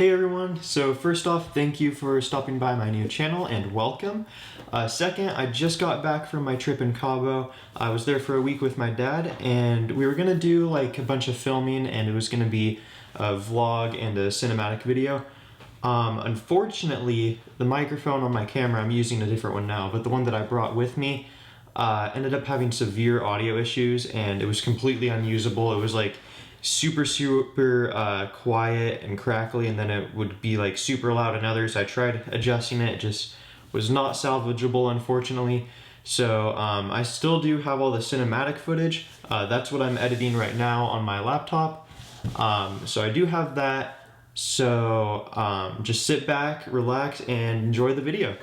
Hey everyone, so first off, thank you for stopping by my new channel and welcome. Second, I just got back from my trip in Cabo. I was there for a week with my dad and we were gonna do like a bunch of filming and it was gonna be a vlog and a cinematic video. Unfortunately, the microphone on my camera, I'm using a different one now, but the one that I brought with me ended up having severe audio issues and it was completely unusable. It was like super quiet and crackly, and then it would be like super loud in others. I tried adjusting it, just was not salvageable, unfortunately. So I still do have all the cinematic footage. That's what I'm editing right now on my laptop. So I do have that. So just sit back, relax, and enjoy the video.